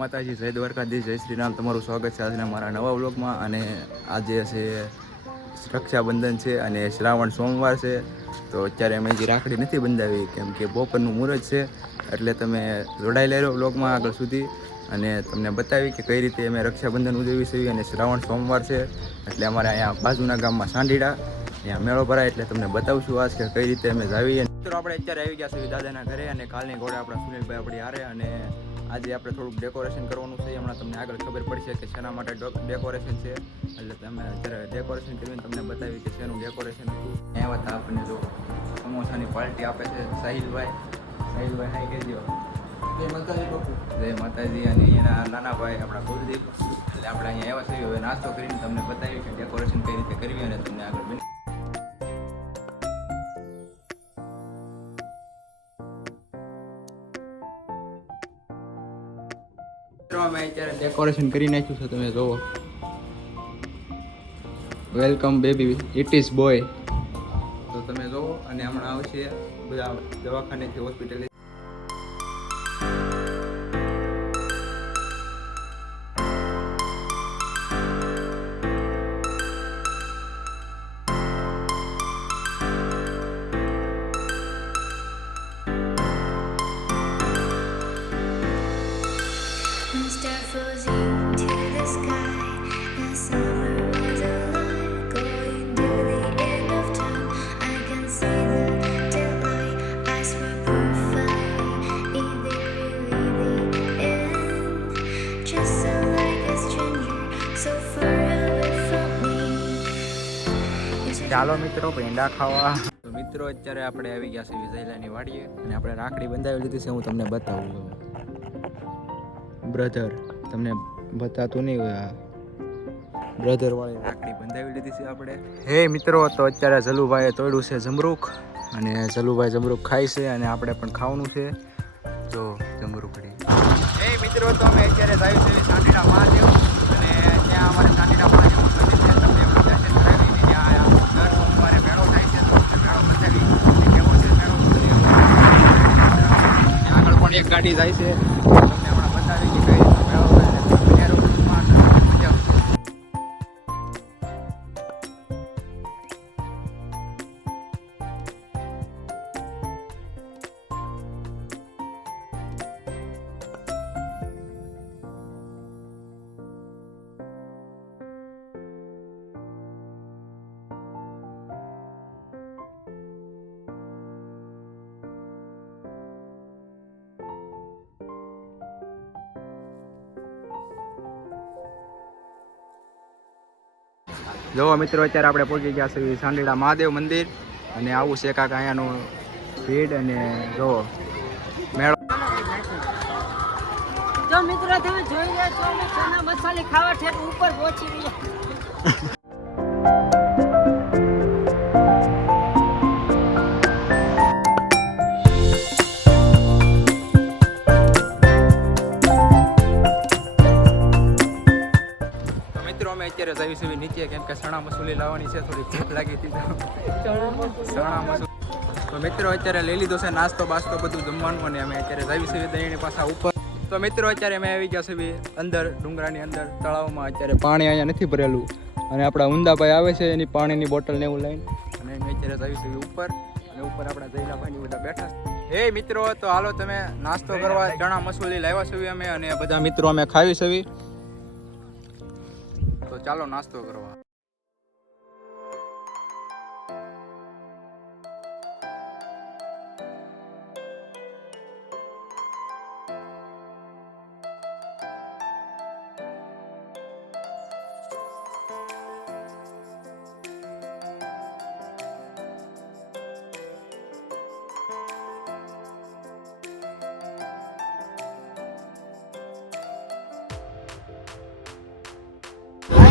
માતાજી, જય દ્વારકાધીશ, જય શ્રી રામ. તમારું સ્વાગત છે આજના મારા નવા વ્લોગમાં. અને આજે છે રક્ષાબંધન છે અને શ્રાવણ સોમવાર છે. તો અત્યારે અમે હજી રાખડી નથી બંધાવી કેમ કે બપોરનું મુહૂર્ત છે. એટલે તમે જોડાઈ લેજો વ્લોગમાં આગળ સુધી અને તમને બતાવી કે કઈ રીતે અમે રક્ષાબંધન ઉજવી છીએ. અને શ્રાવણ સોમવાર છે એટલે અમારે અહીંયા બાજુના ગામમાં સાંડીડા ત્યાં મેળો ભરાય એટલે તમને બતાવશું આજ કે કઈ રીતે અમે જાવીએ. મિત્રો આપણે અત્યારે આવી ગયા છીએ દાદાના ઘરે અને કાલની ઘોડે આપણા સુનિલભાઈ આપણી હારે. અને આજે આપણે થોડુંક ડેકોરેશન કરવાનું છે. હમણાં તમને આગળ ખબર પડશે કે શેના માટે ડેકોરેશન છે. એટલે તમે અત્યારે ડેકોરેશન કરીને તમને બતાવી કે શેનું ડેકોરેશન હતું. એવા હતા આપણને જો સમોસાની પાર્ટી આપે છે સાહિલભાઈ. સાહિલભાઈ હાઈ કહી દો. જય માતાજી બાપુ. જય માતાજી. અને એના નાના ભાઈ આપણા કુલદીપ. એટલે આપણે અહીંયા એવા છીએ. હવે નાસ્તો કરીને તમને બતાવી કે ડેકોરેશન કઈ રીતે કરવી અને તમને આગળ બની. અમે અત્યારે ડેકોરેશન કરી નાખ્યું છે, તમે જોવો. Welcome baby, it is boy. તો તમે જોવો. અને હમણાં આવશે બધા દવાખાનેથી હોસ્પિટલ. ચાલો મિત્રો ભેંડા ખાવા. તો મિત્રો અત્યારે આપણે આવી ગયા છે વિજયલાની વાડીએ અને આપણે રાખડી બંધાવી લીધી છે. હું તમને બતાવું. બ્રધર તમને બતાતું નહીં હોય. બ્રધર વાળી રાખડી બંધાવી લીધી છે આપણે. હે મિત્રો, તો અત્યારે જલુભાઈએ તોડ્યું છે જમરૂખ અને જલુભાઈ જમરૂખ ખાય છે અને આપણે પણ ખાવાનું છે. જો જમરૂખડી. હે મિત્રો, તો અમે અત્યારે જાય છે સાંડીડા મહાદેવ અને ત્યાં અમારે સાંડીડા મહાદેવ એક ગાડી જાય છે. તમને હમણાં બતાવી કે કઈ રીતે મેળો થાય અને મજા આવશે. જો મિત્રો, અત્યારે આપણે પહોંચી ગયા છીએ સાંડીડા મહાદેવ મંદિર અને આવું છે કાંક અહીંયાનું ભીડ. અને જો મેળો. જો મિત્રો તમે જોઈ રહ્યા છો અમે ચણા મસાલે ખાવા ઠેર ઉપર પહોંચી ગયા. અત્યારે જઈ છે નીચે કેમ કે ચણા મસૂલી લાવવાની છે. થોડી ભૂખ લાગી હતી ચણા મસૂલી. તો મિત્રો અત્યારે લઈ લીધો છે નાસ્તો બાસ્તો બધું જમવાનું અને અમે અત્યારે જઈ છીએ દહીંની પાછા ઉપર. તો મિત્રો અત્યારે અમે આવી ગયા છે અંદર ડુંગરાની અંદર તળાવમાં. અત્યારે પાણી અહીંયા નથી ભરેલું અને આપણા ઊંદાભાઈ આવે છે એની પાણીની બોટલ ને એવું લઈને અને અમે અત્યારે જઈ છીએ ઉપર. અને ઉપર આપણા જયલાભાઈ બધા બેઠા છે. હે મિત્રો, તો હાલો તમે નાસ્તો કરવા ચણા મસૂલી લાવ્યા છીએ અમે અને બધા મિત્રો અમે ખાવી છીએ. તો ચાલો નાસ્તો કરવા.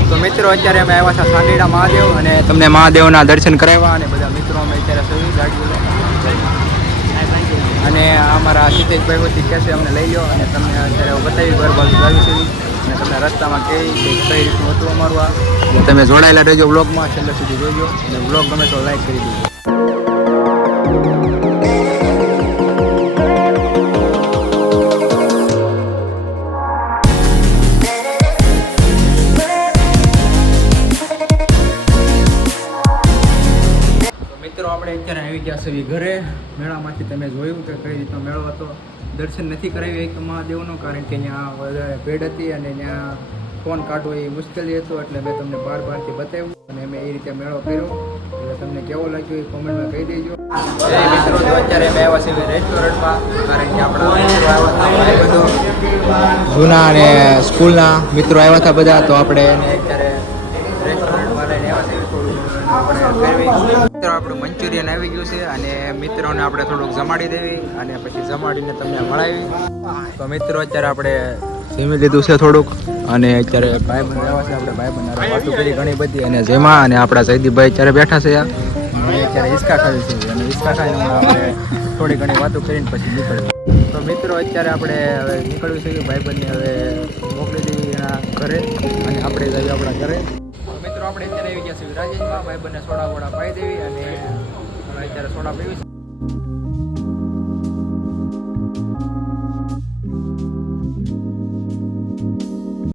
તો મિત્રો અત્યારે અમે આવ્યા હતા સાંડીડા મહાદેવ અને તમને મહાદેવના દર્શન કરાવ્યા અને બધા મિત્રો અમે અત્યારે સવી ગાડીઓ અને અમારા સિદ્ધેશભાઈ વતી કહેશે અમને લઈ લો અને તમને અત્યારે બતાવી ઘર બાજુ આવી છે અને તમને રસ્તામાં કઈ રીતનું હતું અમારું આ. તમે જોડાયેલા રહેજો વ્લોગમાં, છેલ્લે સુધી જોજો અને વ્લોગ ગમે તો લાઈક કરી દેજો. છે ઘરે. મેળામાંથી તમે જોયું કે કઈ રીતનો મેળો હતો. દર્શન નથી કરાવી એક મહાદેવનો, કારણ કે ત્યાં વધારે ભીડ હતી અને ત્યાં ફોન કાઢવો એ મુશ્કેલી હતું. એટલે મેં તમને બહારથી બતાવ્યું અને મેં એ રીતે મેળો કર્યો. એટલે તમને કેવો લાગ્યો એ કોમેન્ટમાં કહી દેજો. એ મિત્રો, તો અત્યારે અમે આવ્યા છીએ રેસ્ટોરન્ટમાં, કારણ કે આપણા મિત્રો આવ્યા હતા બધું જૂના અને સ્કૂલના મિત્રો આવ્યા હતા બધા. તો આપણે એને અત્યારે રેસ્ટોરન્ટમાં લઈને આવ્યા છીએ. થોડું મિત્રો આપણું મંચુરિયન આવી ગયું છે અને મિત્રોને આપણે થોડુંક જમાડી દેવી અને પછી જમાડીને તમને મળાવી. તો મિત્રો અત્યારે આપણે જમી લીધું છે થોડુંક અને અત્યારે ભાઈબંધ આવ્યા છે. આપણે ભાઈબંધ વાતો કરી ઘણી બધી અને જેમાં અને આપણા જયદીપભાઈ અત્યારે બેઠા છે અને અત્યારે હિસકા ખાવી છે અને હિસકા ખાઈને આપણે થોડી ઘણી વાતો કરીને પછી નીકળ્યું. તો મિત્રો અત્યારે આપણે હવે નીકળ્યું છે. ભાઈબંધને હવે મોકલી દેવી એના ઘરે અને આપણે જઈએ આપણા ઘરે. મિત્રો આપણે અત્યારે આવી ગયા છીએ રાજેશમાં. ભાઈબંધને સોડા વોડા પાઈ દેવી અને અત્યારે સોડા પીવી છે.